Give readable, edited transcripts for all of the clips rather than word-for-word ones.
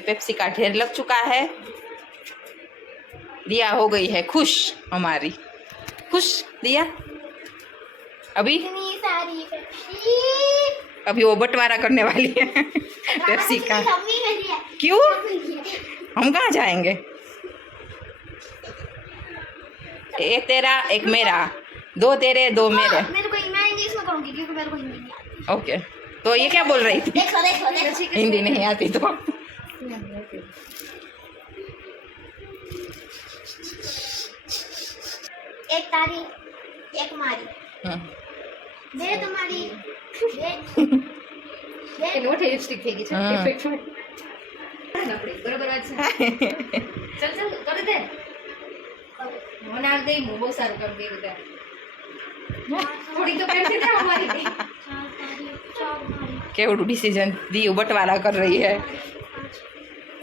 Pepsi का ढेर लग चुका है। दिया हो गई है खुश, हमारी खुश दिया। अभी इतनी सारी पेप्सी अभी वो बंटवारा करने वाली है पेप्सी का। मम्मी मेरी है। क्यों? हम कहाँ जाएंगे? एक तेरा एक मेरा, दो तेरे दो मेरे। मेरे को मैं इंग्लिश में कहूंगी क्योंकि मेरे को हिंदी नहीं आती। ओके, तो ये क्या बोल रही थी? देखो हिंदी नहीं आती तो एक तारी एक मारी બે તમારી બે મોટી લિપસ્ટિક થઈ ગઈ છે આપણે બરાબર આ છે ચલ ચલ કરી દે મને આ દે બહુ સારું કરી દે બધા થોડી તો પેન્સિલ દે અમારી કેવડું ડિસિઝન દીયું બટવારા कर रही है।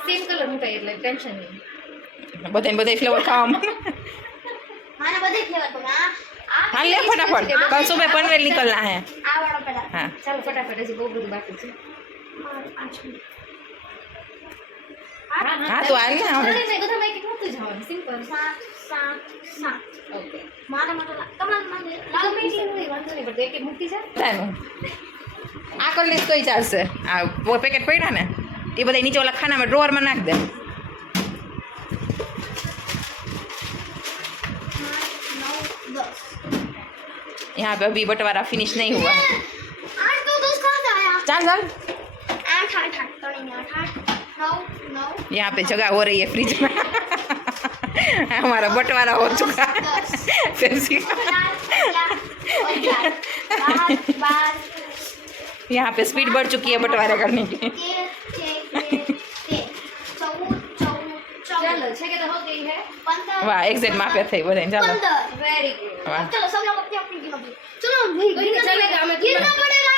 સેમ કલર મૂકાય એટલે ટેન્શન નહીં બધે ફ્લેવર ખાવા મારા બધે ફ્લેવર તો हाँ ले फटाफट, कल सुबह पनवेल निकलना है। આ વાળો પેલા हाँ ચાલો ફટાફટ હજી બહુ બધું બાકી છે हाँ तो आ गया हम। બધા માઈક નહોતું જવાનું સિમ્પલ 7 ઓકે મારા માટે તમારા માટે લાલ ગમે તે હોય વાંધો નહીં પણ એક મૂકી જા આ કરી લઈશ તોય ચાલશે। આ પેકેટ પડ્યા ને એ બધા નીચે ઓલા ખાનામાં ડ્રોવરમાં નાખ દે। 9 10 यहाँ पे अभी बंटवारा फिनिश नहीं हुआ। 8 तो 10 कहाँ से आया? चल चल 8 तो नहीं 8 9 यहाँ पे जगह हो रही है फ्रिज में हमारा बंटवारा हो चुका है पेप्सी का। यहाँ पे स्पीड बढ़ चुकी है बंटवारा करने की। ચાલો છે કે તો હો ગઈ હે वाह एग्जैक्ट मापे थे बोले चलो વેરી ગુડ वाह चलो सब लोग अपनी अपनी गिनो चलो भाई गिनना चलेगा हमें गिनना पड़ेगा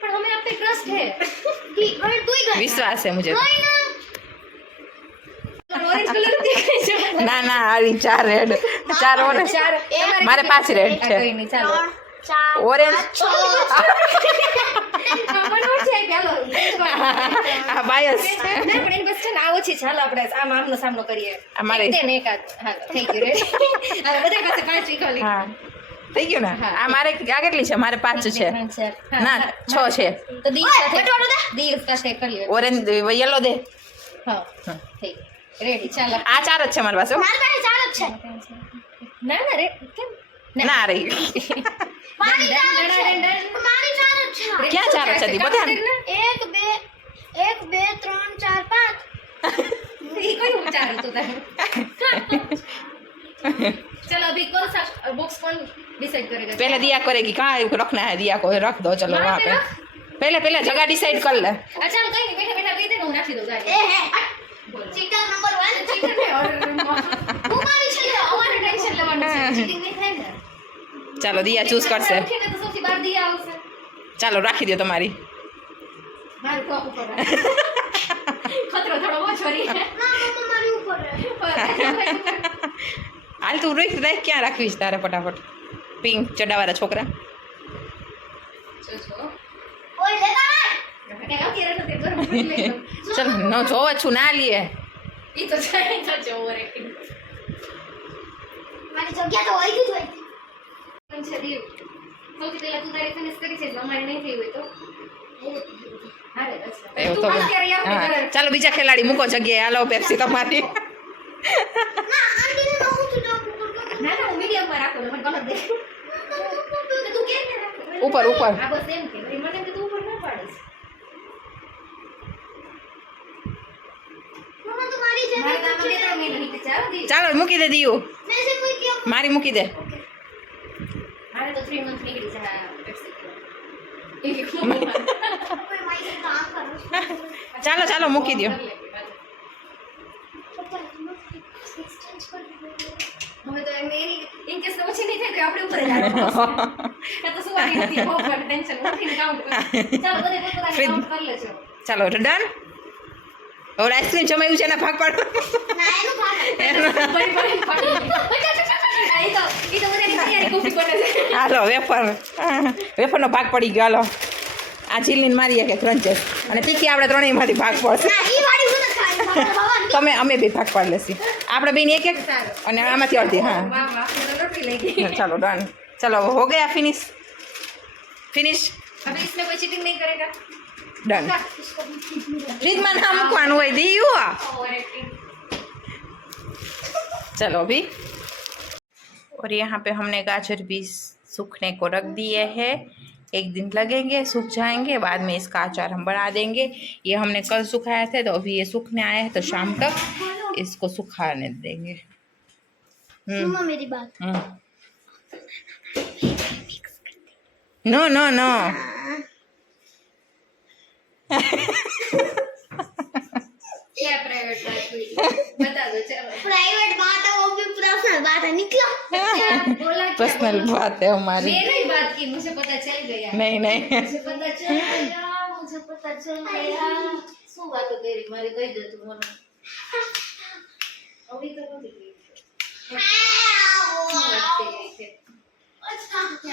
पर हमें आप पे ट्रस्ट है भाई तू ही कर विश्वास है मुझे कोई ना ऑरेंज कलर देखाય છે ना ना अरे चार रेड चार ऑरेंज मारे पांच रेड આ है કોઈ નહીં ચાલો 4 ऑरेंज ખબર છે ચાલો बायस ના પણ એની બસ છે ને આવો છે ચાલો આપણે આમ આમનો સામનો કરીએ અમારે એક ને એક હા થઈ ગયું રે હવે બધા પાસે પાંચ વિકલ્પ हाँ થઈ ગયું ને આ મારે આ કેટલી છે? મારે 5 છે ના 6 છે। તો દી સાથે દી સાથે કરીએ ઓરેન્જ યેલો દે। હા થઈ રેડી ચાલો આ 4 જ છે મારી પાસે। મારી પાસે 4 જ છે ના ના રે કેમ ના રહી મારી 4 જ છે ક્યાં 4 છે દી બધા 1 2 3 4 5 ये कोई विचार तो था चलो अभी कौन सा बॉक्स कौन डिसाइड करेगा पहले दिया करेगी कहाँ रखना है दिया को रख दो चलो वहाँ पे पहले जगह डिसाइड कर ले। अच्छा कहीं नहीं बैठा बैठा दे दे मैं रख दो ए जाके है चीटर नंबर 1 चीटर में और तुम्हारी છે हमारे टेंशन लेવાનું છે ચીટિંગ નહીં થાય ને चलो दिया चूज कर से ઉઠીને તો સૌથી બહાર દિયા આવશે चलो राखी दो तुम्हारी મારું કોપ ઉપર ખતરો થોડો ઓછો રહી ના મમ્મા મારી ઉપર हाल तू रोक देख क्या राखी तारे फटाफट पिंक चड्डावाला छोकरा ઓય લેતા કે આવતી રહે તો ગરમ કરી લે चल नो जो अच्छू ना लिए ઈ તો જાય તો જો ઓવર એક્ટિંગ મારી જગ્યા તો હોય જ હોય છે દીવ સૌથી પહેલા તું તારી ફિનિશ કરી છે અમારે નહીં થઈ હોય તો હારે અચ્છા એવું તું તો બસ ત્યારે યાદ हाँ કરે चलो बीजा खिलाड़ी मुको जगह हालो पेप्सी तुम्हारी ના આંટીને તો હું તો ના ના હું મીડિયમ માં રાખો મને ગલત દે તું કેમ ને રાખો ऊपर ऊपर આ બસ એમ કે મને કે તું ઉપર ના પાડીશ મમ્મા તમારી છે મારે નામ દે તો મેં નહીં ચાલ દી चलो मुकी दे दियो મેં સે કોઈ કિયા मारी मुकी दे મારે તો 3 મંથ નીકળી છે આ પેપ્સી કોઈ માઈ સે કામ કરો चलो चलो मुकी दियो હવે તો એમ ઇન કેસ ઓછી નહીં થાય તો આપણે ઉપર જ આવવાનું કે તો સુવાની નથી બહુ પણ ટેન્શન ઉઠીને કાઉન્ટ કર ચાલો બધે પોતાને કાઉન્ટ કરી લેજો चलो डन और आइसक्रीम जमाયું છે ને ભાગ પાડો ના એનું ભાગ બડી બડી પાડી ઈ તો બધી તૈયારી કોફી પડે છે હાલો વેફરનો ભાગ પડી ગયો હાલો આ ચીલીને મારીએ કે ક્રંચેસ અને તીખી આપણે ત્રણેયમાંથી ભાગ પડશે ના ઈ વાડી હું ન ખાઈ તો અમે બે ભાગ પાડી લેશી આપણે બેન એક એક અને આમાંથી અડધી હા वाह वाह तो रोटी लग गई चलो डन चलो हो गया फिनिश अभी इसमें कोई चीटिंग नहीं करेगा डन फ्रिज में ना મૂકવાનું હોય દીયું ओवर एक्टिंग चलो अभी और यहाँ पे हमने गाजर भी सूखने को रख दिए हैं 1 दिन लगेंगे सूख जाएंगे बाद में इसका अचार हम बना देंगे ये हमने कल सुखाया थे तो अभी ये सूखने आए हैं तो शाम तक इसको सुखाने देंगे सुनो मेरी बात नो नो नो क्या प्राइवेट बात हुई बता दो चलो प्राइवेट बात है वो भी पर्सनल बात है निकलो क्या बोला क्या पर्सनल बोला? बात है हमारी मैंने ही बात की मुझे पता चल गया नहीं नहीं मुझे पता चल गया શું વાતો કરી મારે કહી દે તું મને અભી તો નથી કહી શું વાત કરી છે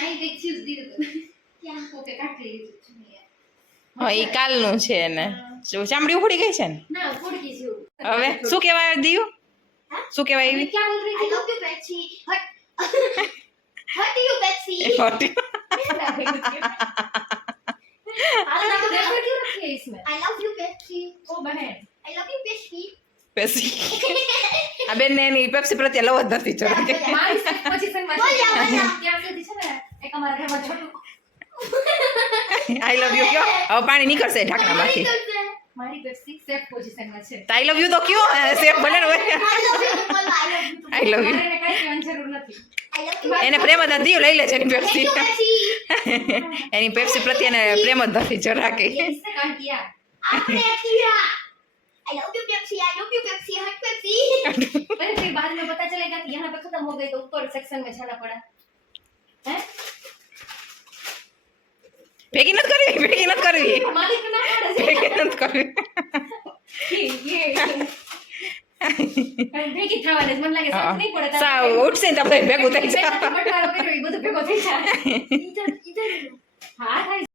અહીં કઈ ચીજ દીધું क्या ઓકે કાઢી લીધું હા એ કાલનું છે ને જો ચામડી ઉખડી ગઈ છે ને ના ફોડકી જેવું હવે શું કહેવાય દીયું શું કહેવાય अभी એવી क्या बोल रही आई थी लव यू पेप्सी हट हट यू पेप्सी आप रेफर क्यों रखी है इसमें आई लव यू पेप्सी ओ बहन I love you Pepsi Pepsi આ બેન ને એની પેપ્સી પ્રત્યે લવ જ નથી જો મારી પોઝિશન માં બોલ જાઓ, બોલ જાઓ. કેમ કીધી છે ને એક અમારા ઘરમાં છોટું આઈ લવ યુ કયો હવે પાણી નીકળશે ઢાંકણામાંથી મારી પેપ્સી સેફ પોઝિશન માં છે આઈ લવ યુ તો કયો સેફ ભલે ને હોય आई लव यू बोल I love you I love you મારે કઈ કહેવાની જરૂર નથી आई लव यू એને પ્રેમ જ નથી લઈ લે છે એની थैंक પેપ્સી यू पेप्सी એની પેપ્સી પ્રત્યે એને પ્રેમ જ નથી જરા કે ये किसने कहा किया आपने किया आई लव यू पेप्सी हट पेप्सी पर फिर बाद में पता चलेगा कि यहाँ पे खत्म हो गई तो ऊपर सेक्शन में जाना पड़ा हैं ભેગી નથી કરવી मालिक ना पड़े ભેગી નથી કરવી ये ભેગી થવાને મને લાગે સાથ નહીં પડે સાવ ઉઠશે ને તો આપણે ભેગું થઈ જાય બટવારો કર્યો એ બધું ભેગો થઈ જાય इधर इधर હા થાય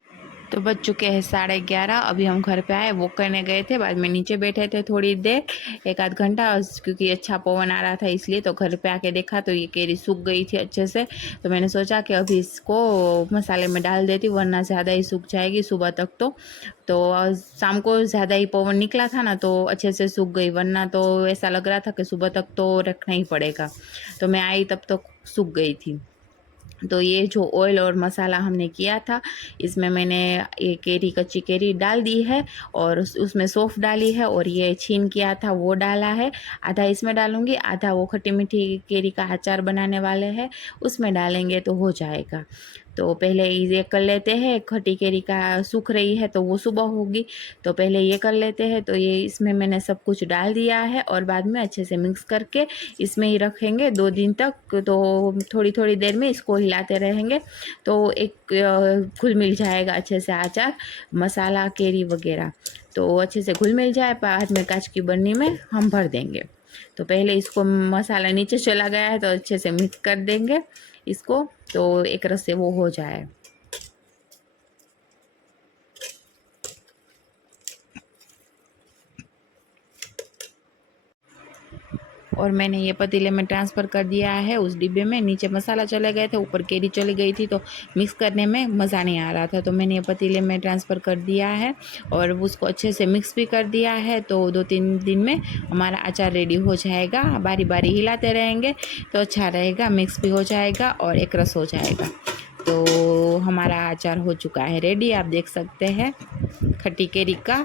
तो बज चुके हैं 11:30 अभी हम घर पे आए वॉक करने गए थे बाद में नीचे बैठे थे थोड़ी देर 1 आध घंटा क्योंकि अच्छा पवन आ रहा था इसलिए तो घर पे आके देखा तो ये केरी सूख गई थी अच्छे से तो मैंने सोचा कि अभी इसको मसाले में डाल देती वरना ज़्यादा ही सूख जाएगी सुबह तक तो शाम को ज़्यादा ही पवन निकला था ना तो अच्छे से सूख गई वरना तो ऐसा लग रहा था कि सुबह तक तो रखना ही पड़ेगा तो मैं आई तब तक सूख गई थी तो ये जो ऑयल और मसाला हमने किया था इसमें मैंने ये केरी कच्ची केरी डाल दी है और उसमें सौंफ डाली है और ये छीन किया था वो डाला है आधा इसमें डालूंगी आधा वो खट्टी मीठी केरी का अचार बनाने वाले हैं उसमें डालेंगे तो हो जाएगा तो पहले ये कर लेते हैं खट्टी केरी का सूख रही है तो वो सुबह होगी तो पहले ये कर लेते हैं तो ये इसमें मैंने सब कुछ डाल दिया है और बाद में अच्छे से मिक्स करके इसमें ही रखेंगे 2 दिन तक तो थोड़ी थोड़ी देर में इसको हिलाते रहेंगे तो एक घुल मिल जाएगा अच्छे से अचार मसाला केरी वगैरह तो अच्छे से घुल मिल जाए बाद में कांच की बर्नी में हम भर देंगे तो पहले इसको मसाला नीचे चला गया है तो अच्छे से मिक्स कर देंगे इसको तो एक रस से वो हो जाए और मैंने ये पतीले में ट्रांसफ़र कर दिया है उस डिब्बे में नीचे मसाला चले गए थे ऊपर केरी चली गई थी तो मिक्स करने में मज़ा नहीं आ रहा था तो मैंने ये पतीले में ट्रांसफ़र कर दिया है और उसको अच्छे से मिक्स भी कर दिया है तो 2-3 दिन में हमारा अचार रेडी हो जाएगा बारी बारी हिलाते रहेंगे तो अच्छा रहेगा मिक्स भी हो जाएगा और एक रस हो जाएगा तो हमारा अचार हो चुका है रेडी आप देख सकते हैं खट्टी केरी का